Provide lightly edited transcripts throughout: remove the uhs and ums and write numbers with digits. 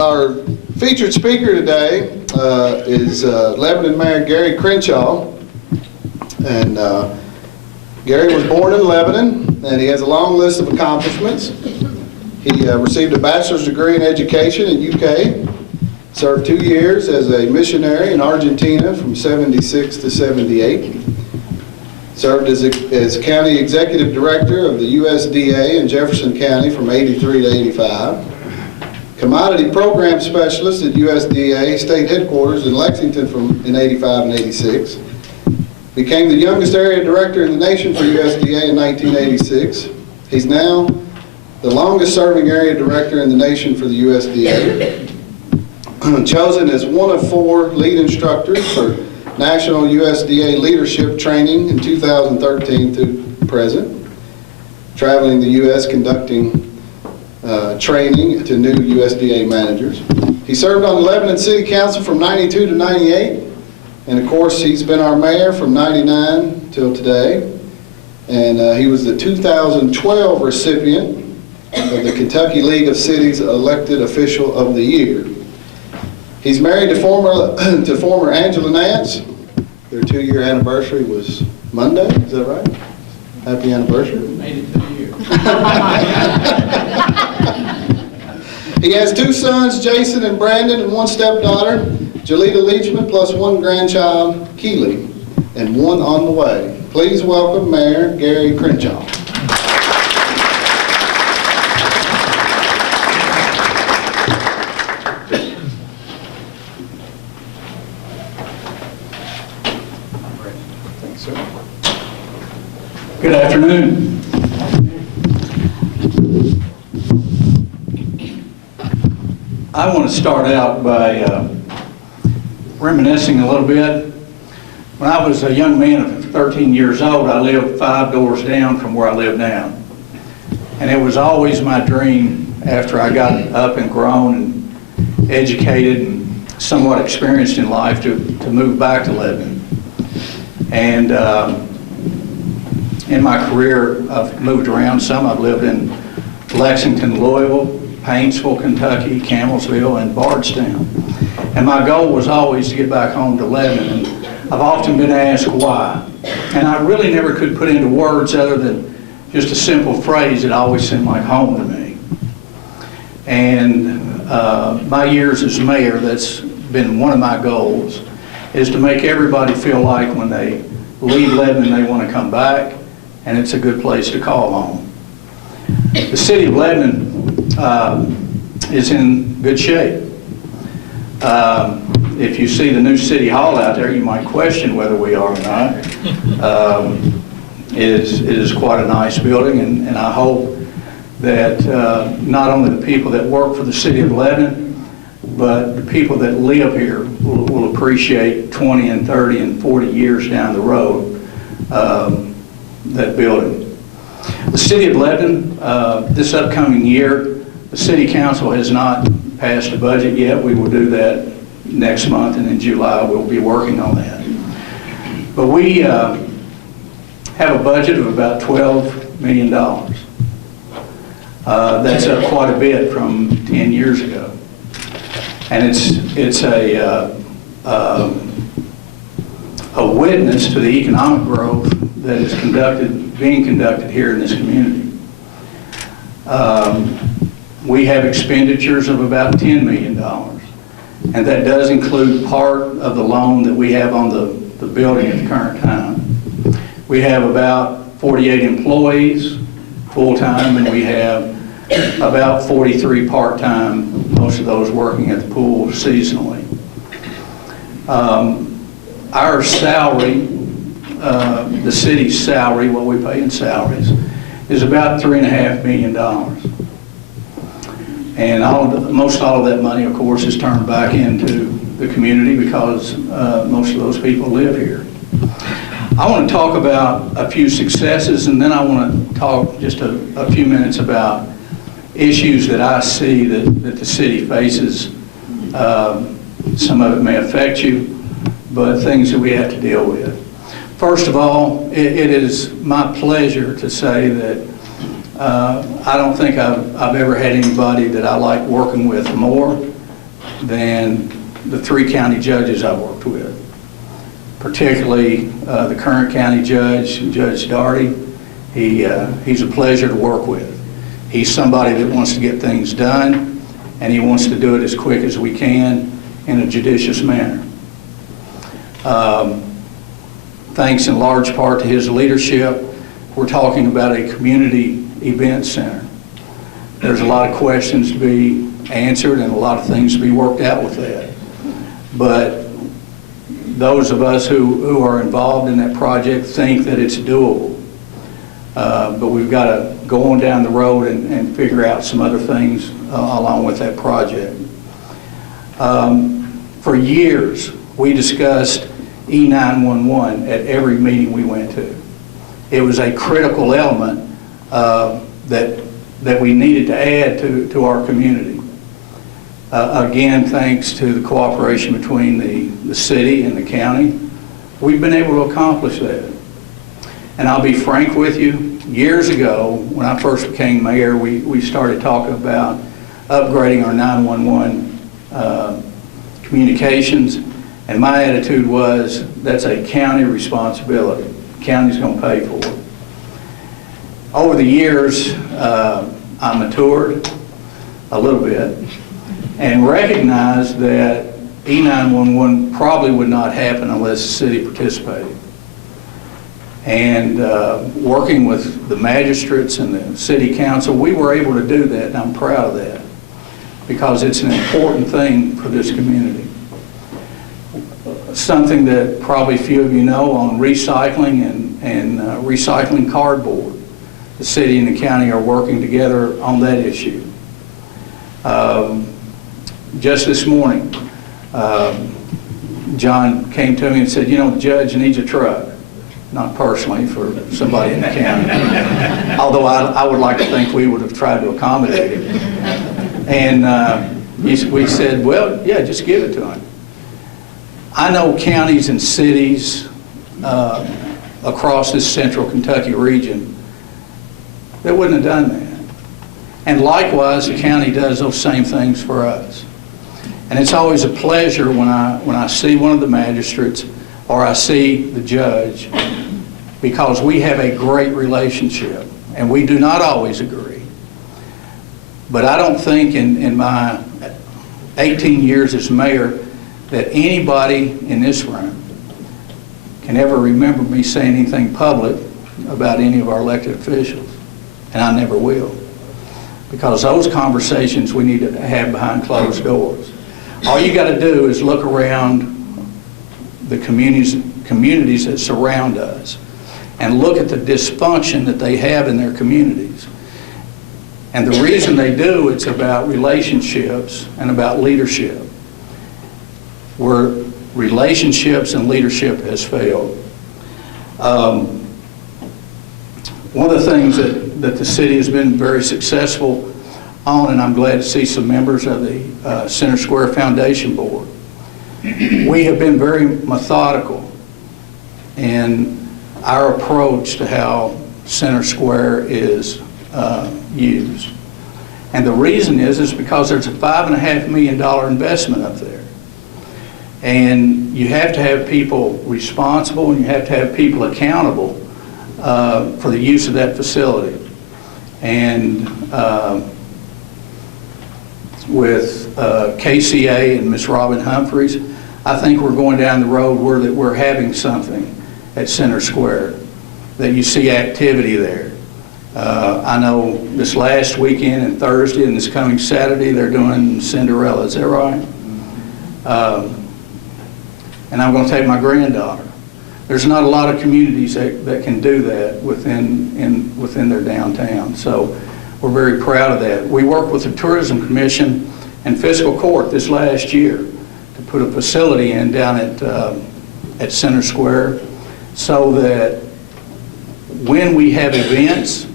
Our featured speaker today is Lebanon Mayor Gary Crenshaw. And Gary was born in Lebanon, and he has a long list of accomplishments. He received a bachelor's degree in education in UK, served 2 years as a missionary in Argentina from 76 to 78, served as county executive director of the USDA in Jefferson County from 83 to 85, commodity program specialist at USDA state headquarters in Lexington in 85 and 86, became the youngest area director in the nation for USDA in 1986. He's now the longest serving area director in the nation for the USDA. Chosen as one of 4 lead instructors for National USDA Leadership Training in 2013 to present, traveling the U.S. conducting training to new USDA managers. He served on the Lebanon City Council from 92 to 98, and of course he's been our mayor from 99 till today, and he was the 2012 recipient of the Kentucky League of Cities Elected Official of the Year. He's married to former Angela Nance. Their 2-year anniversary was Monday, is that right? Happy anniversary. Made it 2 years. He has 2 sons, Jason and Brandon, and 1 stepdaughter, Jalita Leachman, plus 1 grandchild, Keely, and 1 on the way. Please welcome Mayor Gary Crenshaw. Thanks, sir. Good afternoon. I want to start out by reminiscing a little bit. When I was a young man of 13 years old, I lived 5 doors down from where I live now. And it was always my dream, after I got up and grown and educated and somewhat experienced in life, to move back to Lebanon. And in my career, I've moved around some. I've lived in Lexington, Louisville, Paintsville, Kentucky, Campbellsville, and Bardstown. And my goal was always to get back home to Lebanon. And I've often been asked why. And I really never could put into words other than just a simple phrase that always seemed like home to me. And my years as mayor, that's been one of my goals, is to make everybody feel like when they leave Lebanon, they want to come back, and it's a good place to call home. The city of Lebanon is in good shape. If you see the new city hall out there, you might question whether we are or not. It is quite a nice building, and I hope that not only the people that work for the city of Lebanon, but the people that live here will appreciate 20 and 30 and 40 years down the road that building. The city of Lebanon, this upcoming year, the city council has not passed a budget yet. We will do that next month, and in July we'll be working on that. But we have a budget of about $12 million. That's up quite a bit from 10 years ago. And it's a witness to the economic growth that is being conducted here in this community. We have expenditures of about $10 million, and that does include part of the loan that we have on the building at the current time. We have about 48 employees full-time, and we have about 43 part-time, most of those working at the pool seasonally. Our salary, the city's salary, what we pay in salaries, is about $3.5 million. And most all of that money, of course, is turned back into the community because most of those people live here. I want to talk about a few successes, and then I want to talk just a few minutes about issues that I see that the city faces. Some of it may affect you, but things that we have to deal with. First of all, it is my pleasure to say that I don't think I've ever had anybody that I like working with more than the 3 county judges I worked with, particularly the current county judge, Judge Daugherty. He's a pleasure to work with. He's somebody that wants to get things done, and he wants to do it as quick as we can in a judicious manner. Thanks in large part to his leadership, we're talking about a community event center. There's a lot of questions to be answered and a lot of things to be worked out with that. But those of us who are involved in that project think that it's doable. But we've got to go on down the road and figure out some other things along with that project. For years, we discussed E911 at every meeting we went to. It was a critical element that we needed to add to our community. Again, thanks to the cooperation between the city and the county, we've been able to accomplish that. And I'll be frank with you, years ago, when I first became mayor, we started talking about upgrading our 911 communications, and my attitude was, that's a county responsibility. The county's going to pay for it. Over the years, I matured a little bit and recognized that E911 probably would not happen unless the city participated. And working with the magistrates and the city council, we were able to do that, and I'm proud of that, because it's an important thing for this community. Something that probably few of you know, on recycling and recycling cardboard. The city and the county are working together on that issue. Just this morning, John came to me and said, you know, the judge needs a truck. Not personally, for somebody in the county. Although I would like to think we would have tried to accommodate him. And we said, well, yeah, just give it to him. I know counties and cities across this central Kentucky region that wouldn't have done that. And likewise, the county does those same things for us. And it's always a pleasure when I see one of the magistrates or I see the judge, because we have a great relationship, and we do not always agree. But I don't think in my 18 years as mayor that anybody in this room can ever remember me saying anything public about any of our elected officials, and I never will, because those conversations we need to have behind closed doors. All you got to do is look around the communities that surround us and look at the dysfunction that they have in their communities. And the reason they do, it's about relationships and about leadership. Where relationships and leadership has failed. One of the things that the city has been very successful on, and I'm glad to see some members of the Center Square Foundation Board, we have been very methodical in our approach to how Center Square is used. And the reason is because there's a $5.5 million investment up there. And you have to have people responsible, and you have to have people accountable for the use of that facility. And with KCA and Ms. Robin Humphreys, I think we're going down the road where that we're having something at Center Square, that you see activity there. I know this last weekend and Thursday and this coming Saturday they're doing Cinderella, is that right? And I'm going to take my granddaughter. There's not a lot of communities that can do that within their downtown. So we're very proud of that. We worked with the Tourism Commission and Fiscal Court this last year to put a facility in down at Center Square, so that when we have events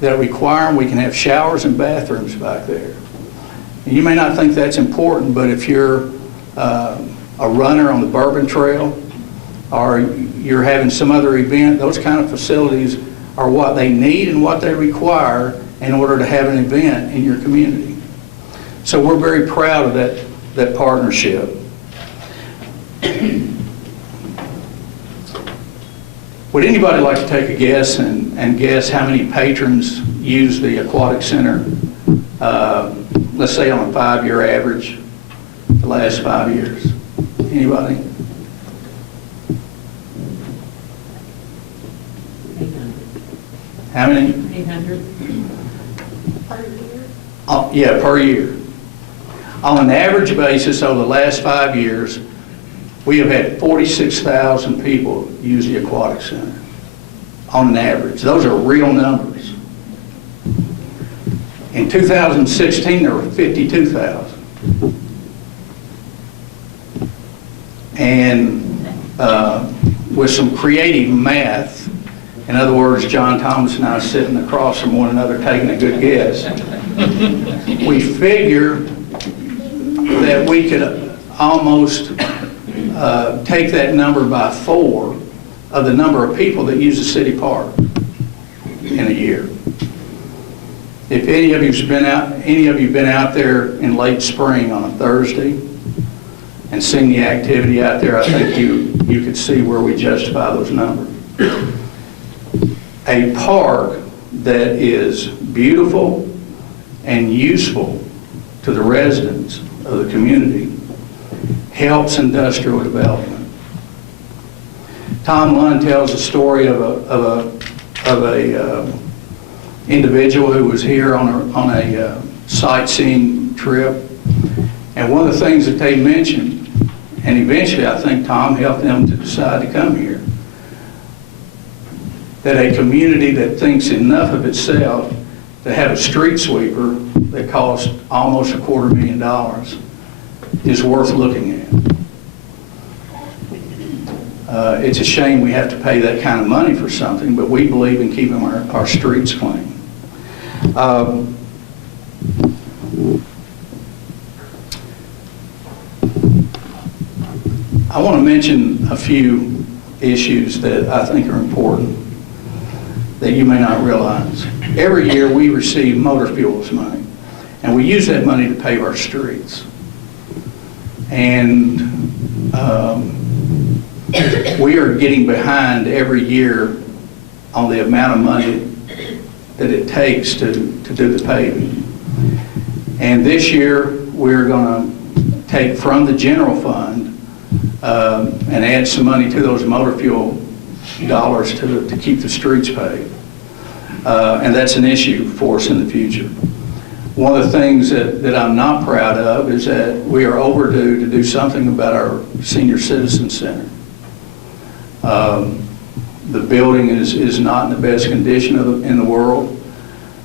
that require them, we can have showers and bathrooms back there. And you may not think that's important, but if you're a runner on the Bourbon Trail, or you're having some other event, those kind of facilities are what they need and what they require in order to have an event in your community. So we're very proud of that partnership. Would anybody like to take a guess and guess how many patrons use the aquatic center, let's say on a 5-year average, the last 5 years? Anybody? 800. How many? 800. Oh, yeah, per year. On an average basis over the last 5 years, we have had 46,000 people use the aquatic center on an average. Those are real numbers. In 2016, there were 52,000. And with some creative math, in other words, John Thomas and I sitting across from one another taking a good guess, we figure that we could almost take that number by 4 of the number of people that use the city park in a year. If any of you've been out there in late spring on a Thursday and seen the activity out there, I think you could see where we justify those numbers. A park that is beautiful and useful to the residents of the community helps industrial development. Tom Lund tells a story of a individual who was here on a sightseeing trip, and one of the things that they mentioned, and eventually I think Tom helped them to decide to come here, that a community that thinks enough of itself to have a street sweeper that costs almost $250,000 is worth looking at. It's a shame we have to pay that kind of money for something, but we believe in keeping our streets clean. I want to mention a few issues that I think are important that you may not realize. Every year we receive motor fuels money, and we use that money to pave our streets. And we are getting behind every year on the amount of money that it takes to do the paving. And this year we're going to take from the general fund and add some money to those motor fuel dollars to keep the streets paved. And that's an issue for us in the future. One of the things that I'm not proud of is that we are overdue to do something about our senior citizen center. The building is not in the best condition in the world,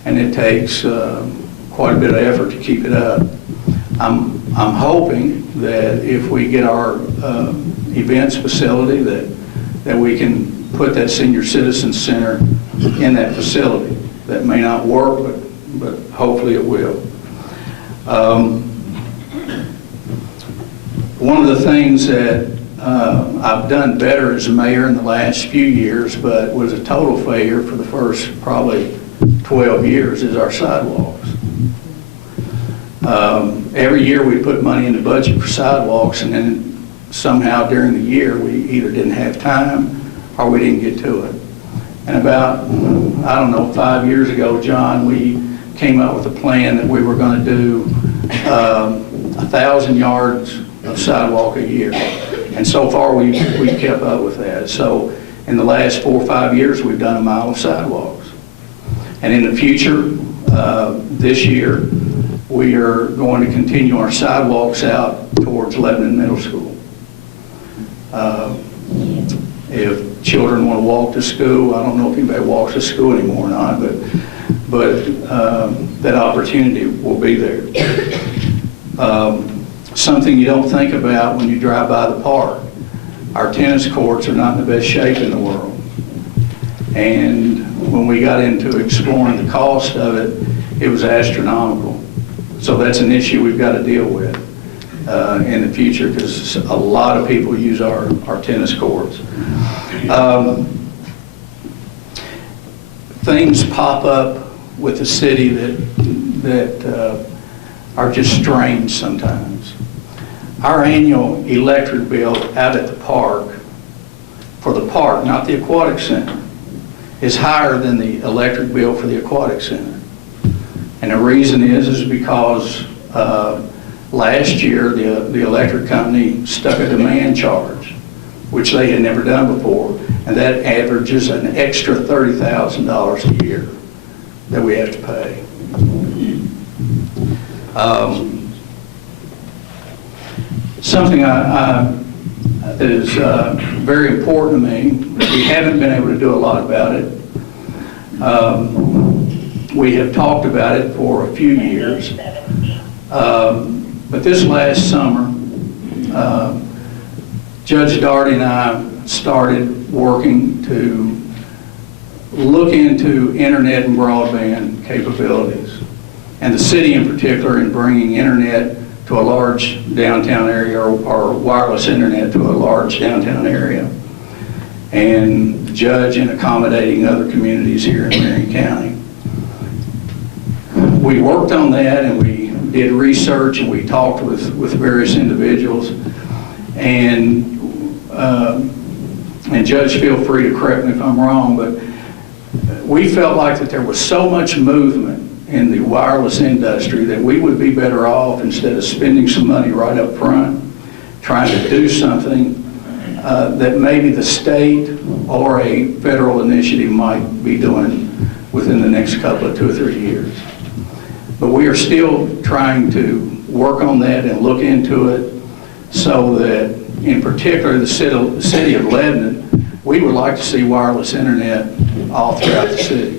and it takes quite a bit of effort to keep it up. I'm hoping that if we get our events facility that we can put that senior citizen center in that facility. That may not work, but hopefully it will. One of the things that I've done better as mayor in the last few years, but was a total failure for the first probably 12 years, is our sidewalks. Every year we put money in the budget for sidewalks, and then somehow during the year we either didn't have time or we didn't get to it. And about, I don't know, 5 years ago, John, we came up with a plan that we were going to do 1,000 yards of sidewalk a year. And so far we've kept up with that. So in the last 4 or 5 years we've done 1 mile of sidewalks. And in the future, this year, we are going to continue our sidewalks out towards Lebanon Middle School. If children want to walk to school, I don't know if anybody walks to school anymore or not, but that opportunity will be there. Something you don't think about when you drive by the park, our tennis courts are not in the best shape in the world. And when we got into exploring the cost of it, it was astronomical. So that's an issue we've got to deal with in the future, because a lot of people use our tennis courts. Things pop up with the city that are just strange sometimes. Our annual electric bill out at the park, for the park, not the aquatic center, is higher than the electric bill for the aquatic center. And the reason is because last year the electric company stuck a demand charge, which they had never done before, and that averages an extra $30,000 a year that we have to pay. Something that is very important to me, we haven't been able to do a lot about it. We have talked about it for a few years, but this last summer, Judge Daugherty and I started working to look into internet and broadband capabilities, and the city in particular in bringing internet to a large downtown area, or wireless internet to a large downtown area, and the judge in accommodating other communities here in Marion County. We worked on that, and we did research, and we talked with various individuals, and Judge, feel free to correct me if I'm wrong, but we felt like that there was so much movement in the wireless industry that we would be better off, instead of spending some money right up front, trying to do something that maybe the state or a federal initiative might be doing within the next couple of 2 or 3 years. But we are still trying to work on that and look into it, so that in particular the city of Lebanon, we would like to see wireless internet all throughout the city.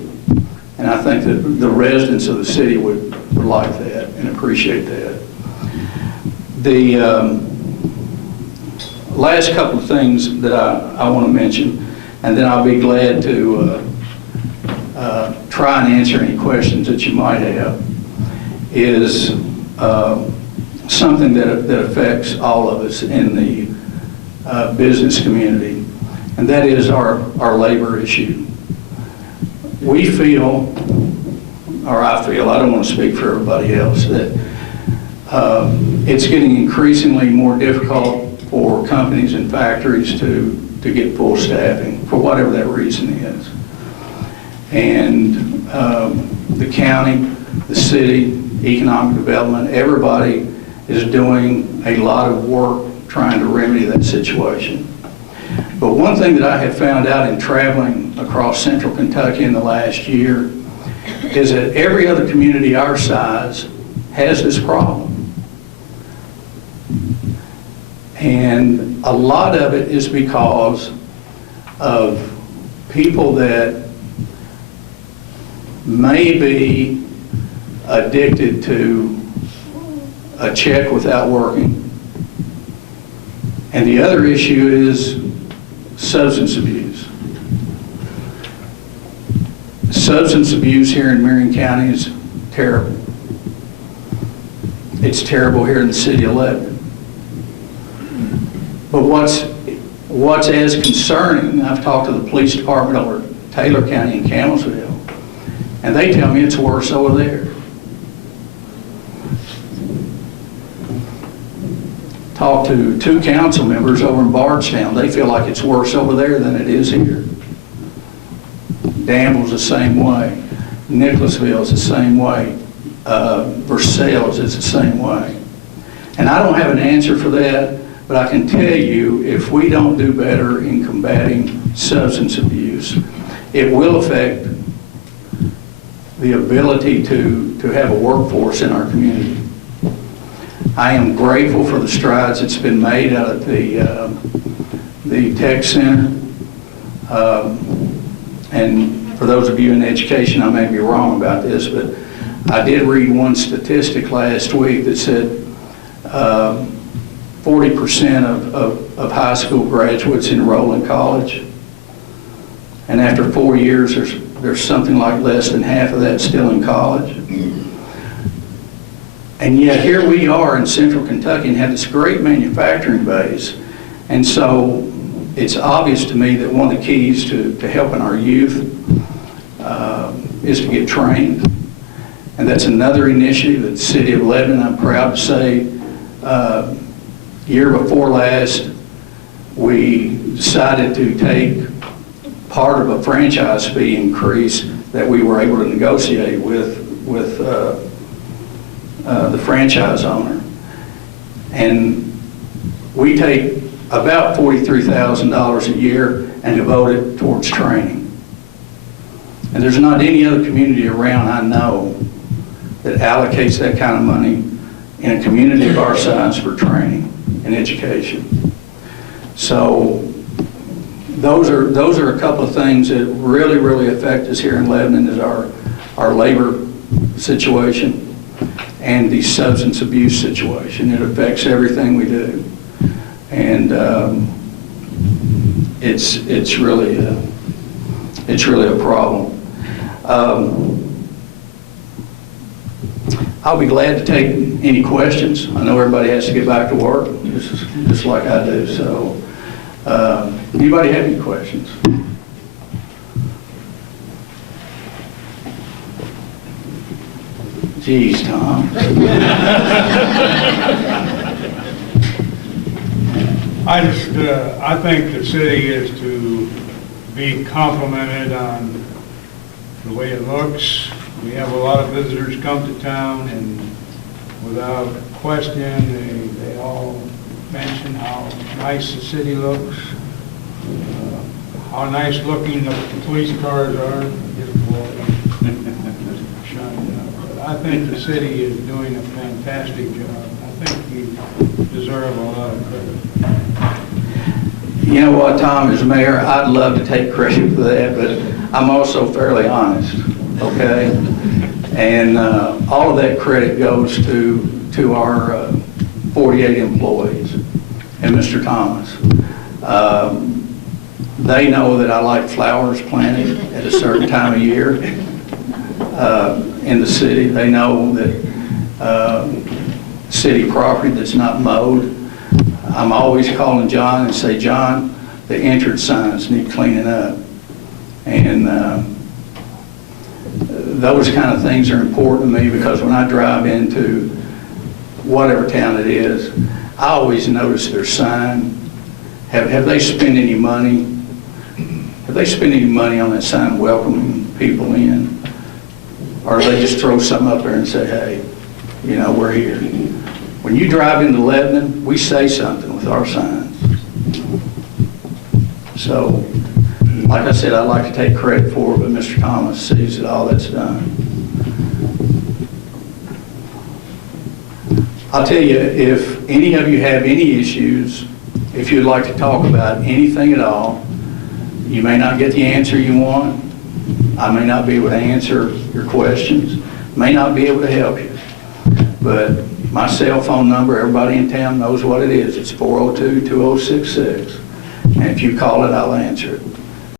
And I think that the residents of the city would like that and appreciate that. The last couple of things that I want to mention, and then I'll be glad to try and answer any questions that you might have, is something that affects all of us in the business community, and that is our labor issue. We feel, or I feel, I don't want to speak for everybody else, that it's getting increasingly more difficult for companies and factories to get full staffing, for whatever that reason is. And the county, the city, economic development, everybody is doing a lot of work trying to remedy that situation. But one thing that I have found out in traveling across central Kentucky in the last year is that every other community our size has this problem. And a lot of it is because of people that may be addicted to a check without working. And the other issue is substance abuse. Substance abuse here in Marion County is terrible. It's terrible here in the city of Lebanon. But what's as concerning, I've talked to the police department over Taylor County in Campbellsville, and they tell me it's worse over there. Talked to 2 council members over in Bardstown. They feel like it's worse over there than it is here. Danville's the same way. Nicholasville's the same way. Versailles is the same way. And I don't have an answer for that, but I can tell you, if we don't do better in combating substance abuse, it will affect the ability to have a workforce in our community. I am grateful for the strides that's been made out at the tech center. And for those of you in education, I may be wrong about this, but I did read one statistic last week that said 40% of high school graduates enroll in college. And after 4 years, there's something like less than half of that still in college. And yet here we are in central Kentucky and have this great manufacturing base. And so it's obvious to me that one of the keys to helping our youth is to get trained. And that's another initiative that the city of Lebanon, I'm proud to say, Year before last, we decided to take part of a franchise fee increase that we were able to negotiate with the franchise owner. And we take about $43,000 a year and devote it towards training. And there's not any other community around I know that allocates that kind of money in a community of our size for training and education. So those are a couple of things that really affect us here in Lebanon, is our labor situation and the substance abuse situation. It affects everything we do. And it's really a problem. I'll be glad to take any questions. I know everybody has to get back to work, just like I do. So, anybody have any questions? Geez, Tom. I think the city is to be complimented on the way it looks. We have a lot of visitors come to town, and without question, they all mention how nice the city looks, how nice looking the police cars are. I think the city is doing a fantastic job. I think you deserve a lot of credit. You know what, Tom, as mayor, I'd love to take credit for that, but I'm also fairly honest, okay? And all of that credit goes to our 48 employees and Mr. Thomas. They know that I like flowers planted at a certain time of year in the city. They know that city property that's not mowed. I'm always calling John and say, John, the entrance signs need cleaning up. And those kind of things are important to me, because when I drive into whatever town it is, I always notice their sign. Have they spent any money? Have they spent any money on that sign welcoming people in? Or do they just throw something up there and say, hey, you know, we're here? When you drive into Lebanon, we say something with our signs. So, like I said, I'd like to take credit for it, but Mr. Thomas sees that all that's done. I'll tell you, if any of you have any issues, if you'd like to talk about anything at all, you may not get the answer you want. I may not be able to answer your questions, may not be able to help you. But my cell phone number, everybody in town knows what it is. It's 402-2066. And if you call it, I'll answer it.